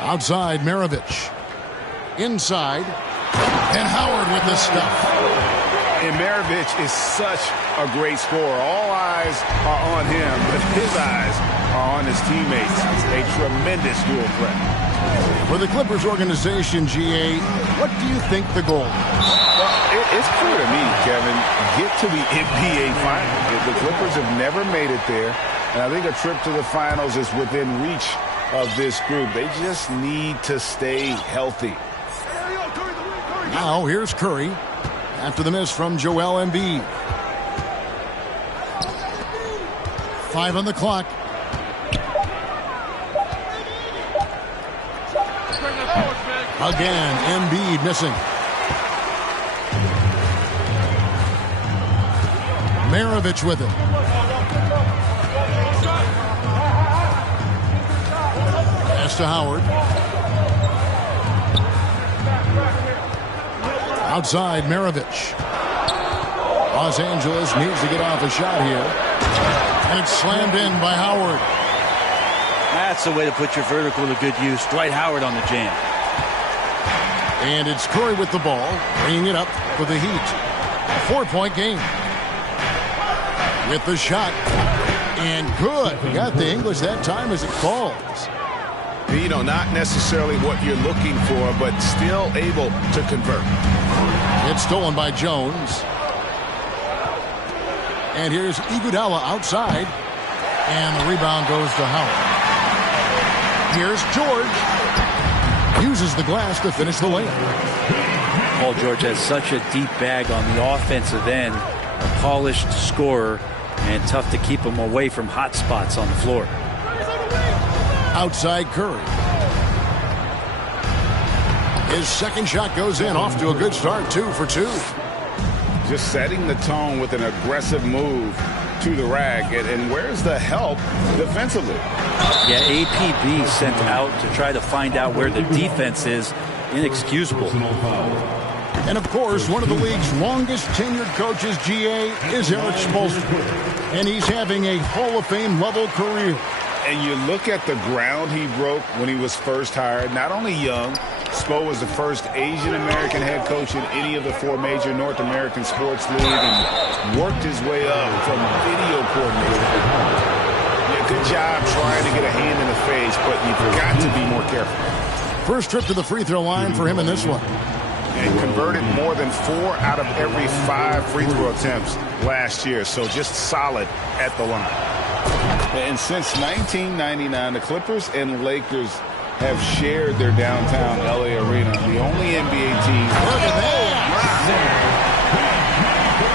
Outside, Maravich. Inside. And Howard with the stuff. And Maravich is such a great scorer. All eyes are on him, but his eyes are on his teammates. A tremendous dual threat. For the Clippers organization, GA, what do you think the goal is? Well, it's clear to me, Kevin. Get to the NBA Finals. The Clippers have never made it there, and I think a trip to the Finals is within reach of this group. They just need to stay healthy. Now here's Curry after the miss from Joel Embiid. 5 on the clock. Again, Embiid missing. Maravich with it. Pass to Howard. Outside, Maravich. Los Angeles needs to get off a shot here. And it's slammed in by Howard. That's the way to put your vertical to good use. Dwight Howard on the jam. And it's Curry with the ball, bringing it up for the Heat. A 4-point game. With the shot. And good. Got the English that time as it falls. You know, not necessarily what you're looking for, but still able to convert. It's stolen by Jones. And here's Iguodala outside. And the rebound goes to Howard. Here's George. Uses the glass to finish the layup. Paul George has such a deep bag on the offensive end. A polished scorer, and tough to keep him away from hot spots on the floor. Outside Curry. His second shot goes in, off to a good start, 2 for 2. Just setting the tone with an aggressive move to the rack. And where's the help defensively? Yeah, APB sent out to try to find out where the defense is. Inexcusable. And of course, one of the league's longest tenured coaches, GA, is Eric Spoelstra. And he's having a Hall of Fame level career. And you look at the ground he broke when he was first hired. Not only young, Spo was the first Asian-American head coach in any of the 4 major North American sports leagues and worked his way up from video coordinator. Yeah, good job trying to get a hand in the face, but you've got to be more careful. First trip to the free throw line for him in this one. And converted more than 4 out of every 5 free throw attempts last year, so just solid at the line. And since 1999, the Clippers and Lakers have shared their downtown LA arena. The only NBA team.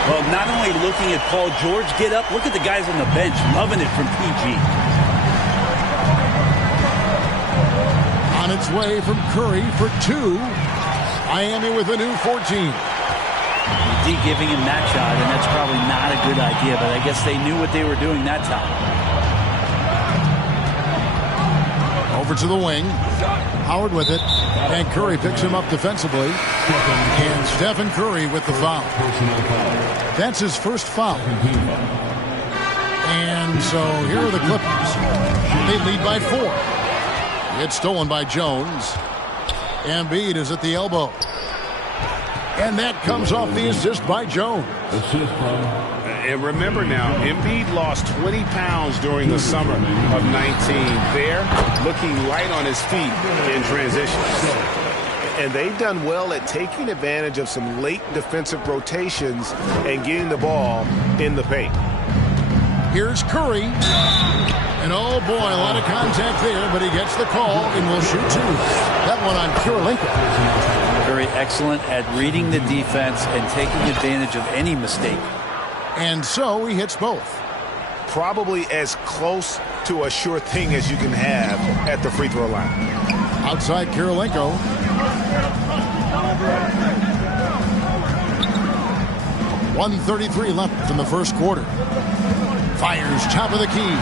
Well, not only looking at Paul George get up, look at the guys on the bench loving it from PG. On its way from Curry for 2. Miami with a new 14. D giving him that shot, and that's probably not a good idea, but I guess they knew what they were doing that time. Over to the wing. Howard with it. And Curry picks him up defensively. And Stephen Curry with the foul. That's his first foul. And so here are the Clippers. They lead by 4. It's stolen by Jones. Embiid is at the elbow. And that comes off the assist by Jones. And remember now, Embiid lost 20 pounds during the summer of 19. There, looking light on his feet in transition. And they've done well at taking advantage of some late defensive rotations and getting the ball in the paint. Here's Curry. And oh boy, a lot of contact there, but he gets the call and will shoot 2. That one on Kirilenko. Very excellent at reading the defense and taking advantage of any mistake. And so he hits both. Probably as close to a sure thing as you can have at the free throw line. Outside Kirilenko. .133 left in the first quarter. Fires top of the key.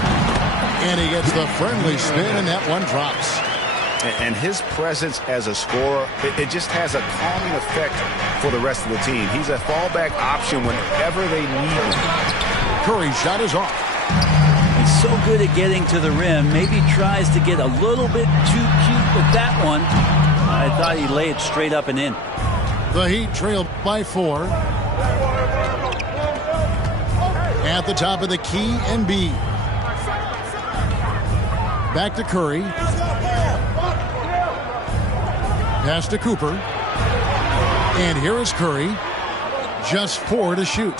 And he gets the friendly spin, and that one drops. And his presence as a scorer, it just has a calming effect for the rest of the team. He's a fallback option whenever they need him. Curry's shot is off. He's so good at getting to the rim. Maybe tries to get a little bit too cute with that one. I thought he'd lay it straight up and in. The Heat trailed by 4. At the top of the key, Embiid. Back to Curry. Pass to Cooper. And here is Curry. Just 4 to shoot.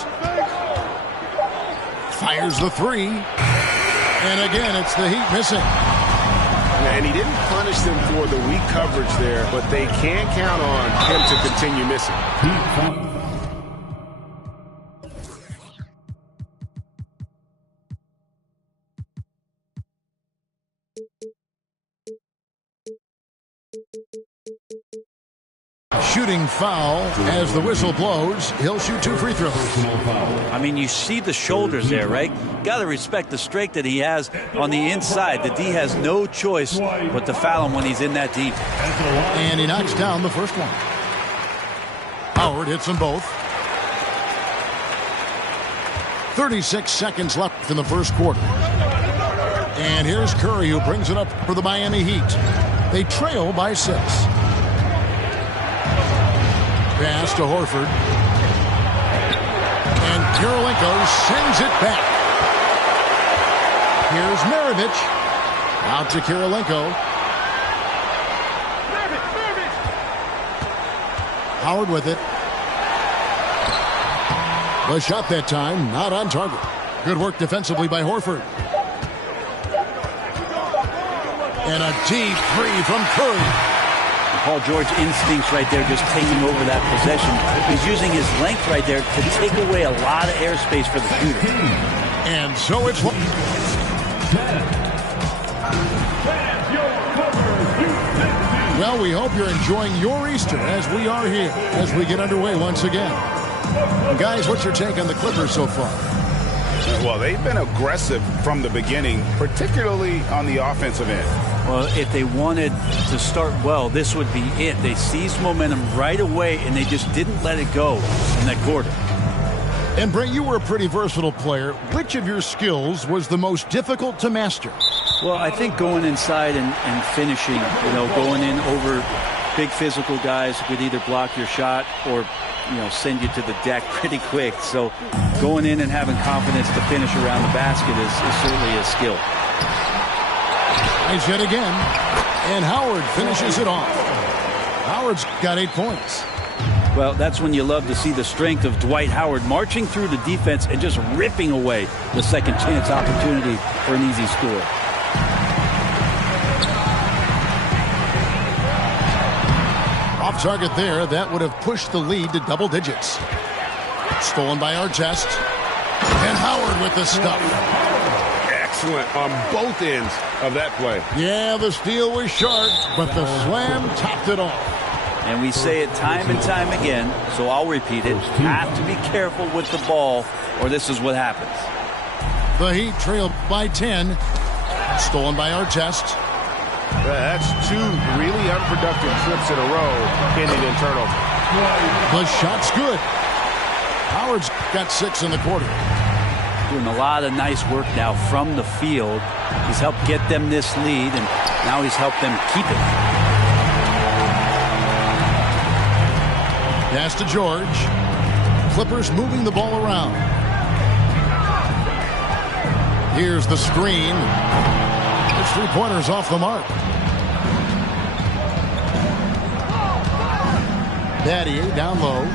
Fires the 3. And again, it's the Heat missing. And he didn't punish them for the weak coverage there, but they can't count on him to continue missing. Shooting foul as the whistle blows. He'll shoot 2 free throws. I mean, you see the shoulders there, right? Got to respect the strength that he has on the inside. The D has no choice but to foul him when he's in that deep. And he knocks down the first one. Howard hits them both. 36 seconds left in the first quarter. And here's Curry, who brings it up for the Miami Heat. They trail by 6. Pass to Horford. And Kirilenko sends it back. Here's Maravich. Out to Kirilenko. Howard with it. The shot that time, not on target. Good work defensively by Horford. And a deep 3 from Curry. Paul George instincts right there, just taking over that possession. He's using his length right there to take away a lot of airspace for the shooter. And so it's... Well, we hope you're enjoying your Easter as we are here, as we get underway once again. Guys, what's your take on the Clippers so far? Well, they've been aggressive from the beginning, particularly on the offensive end. Well, if they wanted to start well, this would be it. They seized momentum right away, and they just didn't let it go in that quarter. And, Brent, you were a pretty versatile player. Which of your skills was the most difficult to master? Well, I think going inside and finishing, going in over big physical guys who could either block your shot or, send you to the deck pretty quick. So going in and having confidence to finish around the basket is certainly a skill. Nice hit again. And Howard finishes it off. Howard's got 8 points. Well, that's when you love to see the strength of Dwight Howard marching through the defense and just ripping away the second chance opportunity for an easy score. Off target there. That would have pushed the lead to double digits. Stolen by Artest. And Howard with the stuff. Excellent on both ends of that play. Yeah, the steal was sharp, but the slam topped it off. And we say it time and time again, so I'll repeat it. Have to be careful with the ball, or this is what happens. The Heat trailed by 10. Stolen by Artest. That's 2 really unproductive trips in a row, ending in turnover. The shot's good. Howard's got 6 in the quarter. Doing a lot of nice work now from the field. He's helped get them this lead, and now he's helped them keep it. Pass to George. Clippers moving the ball around. Here's the screen. It's 3-pointers off the mark. Battier down low.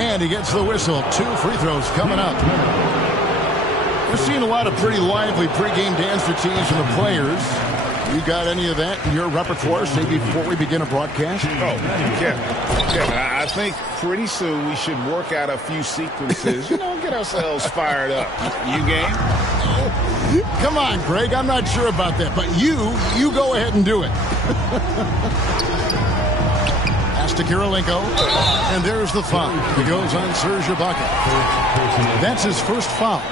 And he gets the whistle. 2 free throws coming up. We're seeing a lot of pretty lively pregame dance routines from the players. You got any of that in your repertoire, say, before we begin a broadcast? Oh, Kevin, I think pretty soon we should work out a few sequences, get ourselves fired up. You game? Come on, Greg, I'm not sure about that, but you go ahead and do it. Pass to Kirilenko, and there's the foul. He goes on Serge Ibaka. That's his first foul.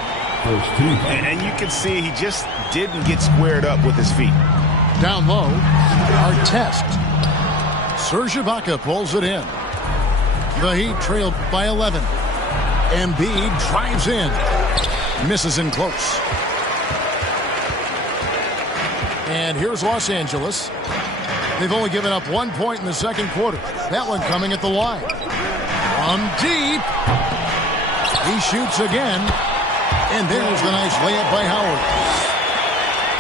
And you can see he just didn't get squared up with his feet. Down low, Artest. Serge Ibaka pulls it in. The Heat trailed by 11. Embiid drives in. Misses in close. And here's Los Angeles. They've only given up 1 point in the second quarter. That one coming at the line. From deep. He shoots again. And there's the nice layup by Howard.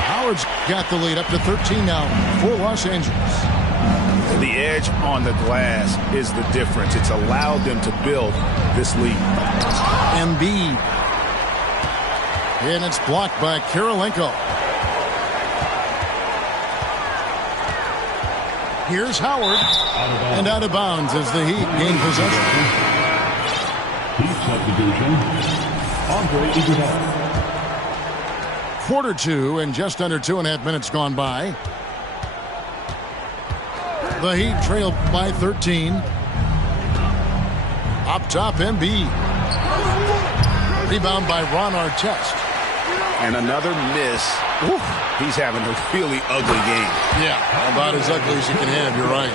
Howard's got the lead up to 13 now for Los Angeles. The edge on the glass is the difference. It's allowed them to build this lead. Embiid. And it's blocked by Kirilenko. Here's Howard. And out of bounds as the Heat gain possession. Heat substitution. Andre Iguodala. Quarter two and just under 2.5 minutes gone by. The Heat trailed by 13. Up top, Embiid. Rebound by Ron Artest. And another miss. Whew. He's having a really ugly game. Yeah, about as ugly as you can have. You're right.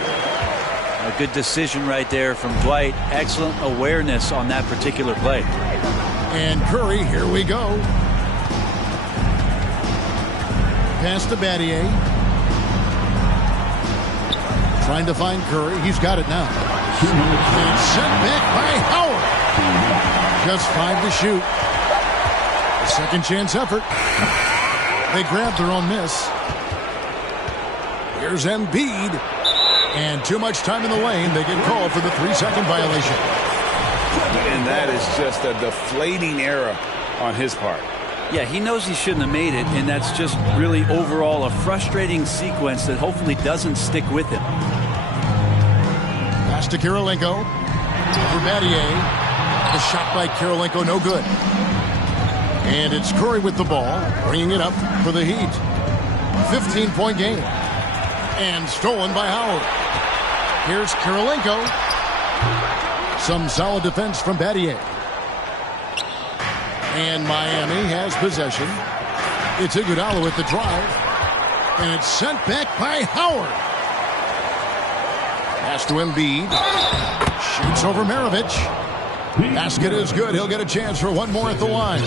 A good decision right there from Dwight. Excellent awareness on that particular play. And Curry, here we go. Pass to Battier. Trying to find Curry. He's got it now. And sent back by Howard. Just 5 to shoot. A second chance effort. They grabbed their own miss. Here's Embiid. And too much time in the lane. They get called for the 3-second violation. And that is just a deflating error on his part. Yeah, he knows he shouldn't have made it, and that's just really overall a frustrating sequence that hopefully doesn't stick with him. Pass to Kirilenko. For Battier. The shot by Kirilenko, no good. And it's Curry with the ball, bringing it up for the Heat. 15-point game. And stolen by Howard. Here's Kirilenko. Some solid defense from Battier. And Miami has possession. It's Iguodala with the drive. And it's sent back by Howard. Pass to Embiid. Shoots over Maravich. Basket is good. He'll get a chance for one more at the line.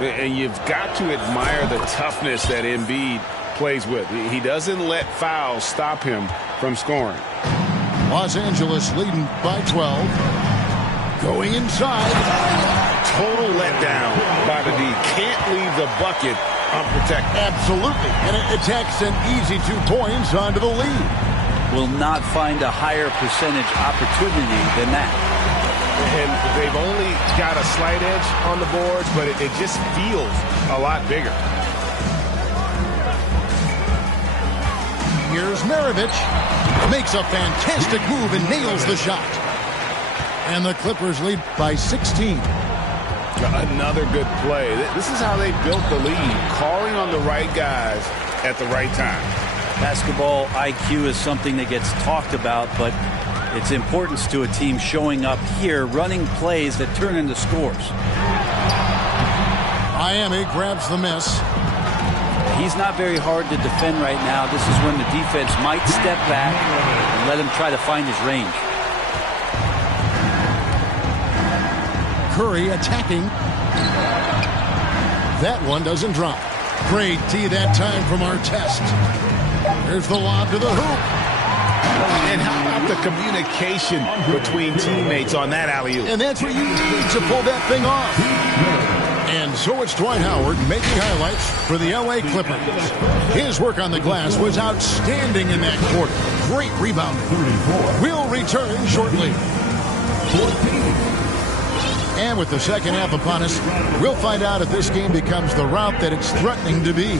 And you've got to admire the toughness that Embiid plays with. He doesn't let fouls stop him from scoring. Los Angeles leading by 12. Going inside. Total letdown by the D. Can't leave the bucket unprotected. Absolutely. And it attacks an easy 2 points onto the lead. Will not find a higher percentage opportunity than that. And they've only got a slight edge on the boards, but it just feels a lot bigger. Here's Maravich. Makes a fantastic move and nails the shot. And the Clippers lead by 16. Another good play. This is how they built the lead, calling on the right guys at the right time. Basketball IQ is something that gets talked about, but its importance to a team showing up here, running plays that turn into scores. Miami grabs the miss. He's not very hard to defend right now. This is when the defense might step back and let him try to find his range. Curry attacking. That one doesn't drop. Great D that time from Artest. Here's the lob to the hoop. And how about the communication between teammates on that alley-oop? And that's what you need to pull that thing off. And so it's Dwight Howard making highlights for the LA Clippers. His work on the glass was outstanding in that quarter. Great rebounding. We'll return shortly. And with the second half upon us, we'll find out if this game becomes the rout that it's threatening to be.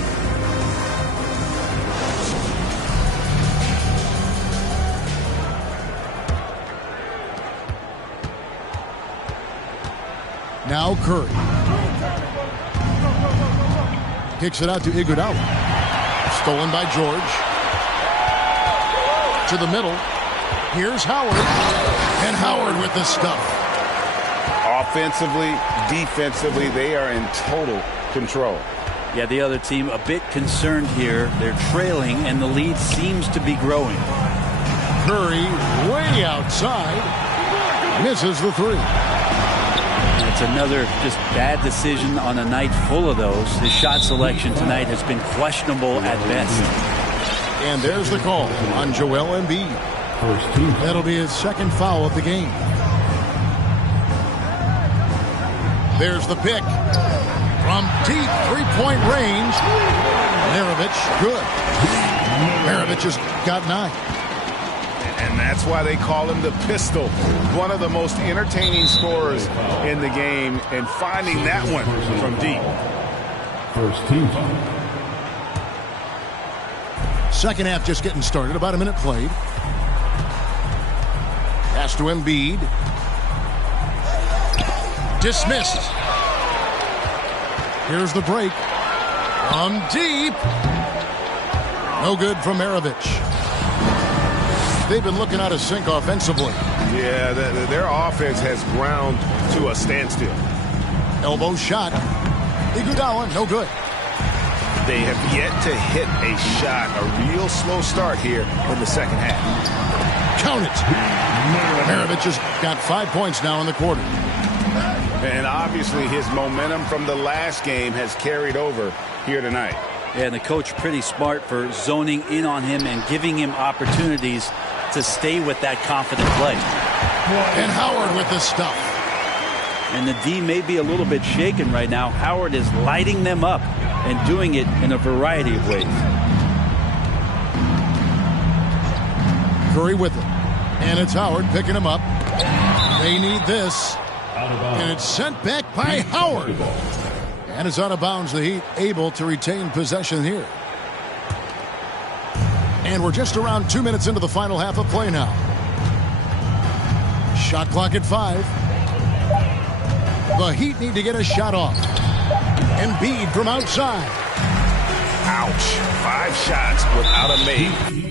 Now Curry. Kicks it out to Iguodala. Stolen by George. To the middle. Here's Howard. And Howard with the stuff. Offensively, defensively, they are in total control. Yeah, the other team a bit concerned here. They're trailing, and the lead seems to be growing. Curry way outside. Misses the three. It's another just bad decision on a night full of those. His shot selection tonight has been questionable at best. And there's the call on Joel Embiid. That'll be his second foul of the game. There's the pick. From deep three-point range. Maravich, good. Maravich has got 9. And that's why they call him the Pistol. One of the most entertaining scorers in the game, and finding that one from deep. First team foul. Second half just getting started. About a minute played. Pass to Embiid. Dismissed. Here's the break. From deep. No good from Maravich. They've been looking out of sync offensively. Yeah, their offense has ground to a standstill. Elbow shot. Iguodala, no good. They have yet to hit a shot. A real slow start here in the second half. Count it. Maravich has got 5 points now in the quarter. And obviously his momentum from the last game has carried over here tonight. Yeah, and the coach pretty smart for zoning in on him and giving him opportunities to stay with that confident play. And Howard with the stuff. And the D may be a little bit shaken right now. Howard is lighting them up and doing it in a variety of ways. Curry with it. And it's Howard picking him up. They need this. And it's sent back by Howard. And it's out of bounds. The Heat able to retain possession here. And we're just around 2 minutes into the final half of play now. Shot clock at 5. The Heat need to get a shot off. Embiid from outside. Ouch. 5 shots without a make.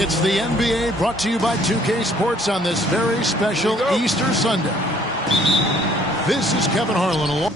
It's the NBA brought to you by 2K Sports on this very special Easter Sunday. This is Kevin Harlan along.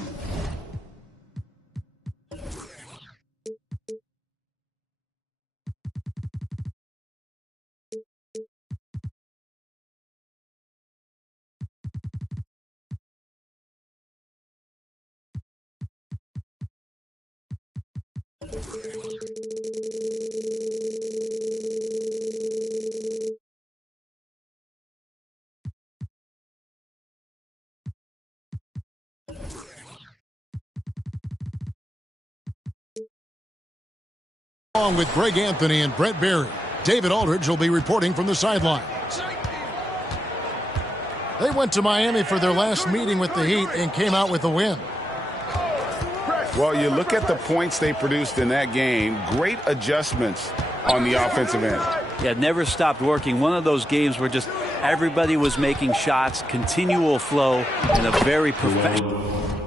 Along with Greg Anthony and Brett Berry, David Aldridge will be reporting from the sidelines. They went to Miami for their last meeting with the Heat and came out with a win. Well, you look at the points they produced in that game. Great adjustments on the offensive end. Yeah, never stopped working. One of those games where just everybody was making shots, continual flow, and a very professional.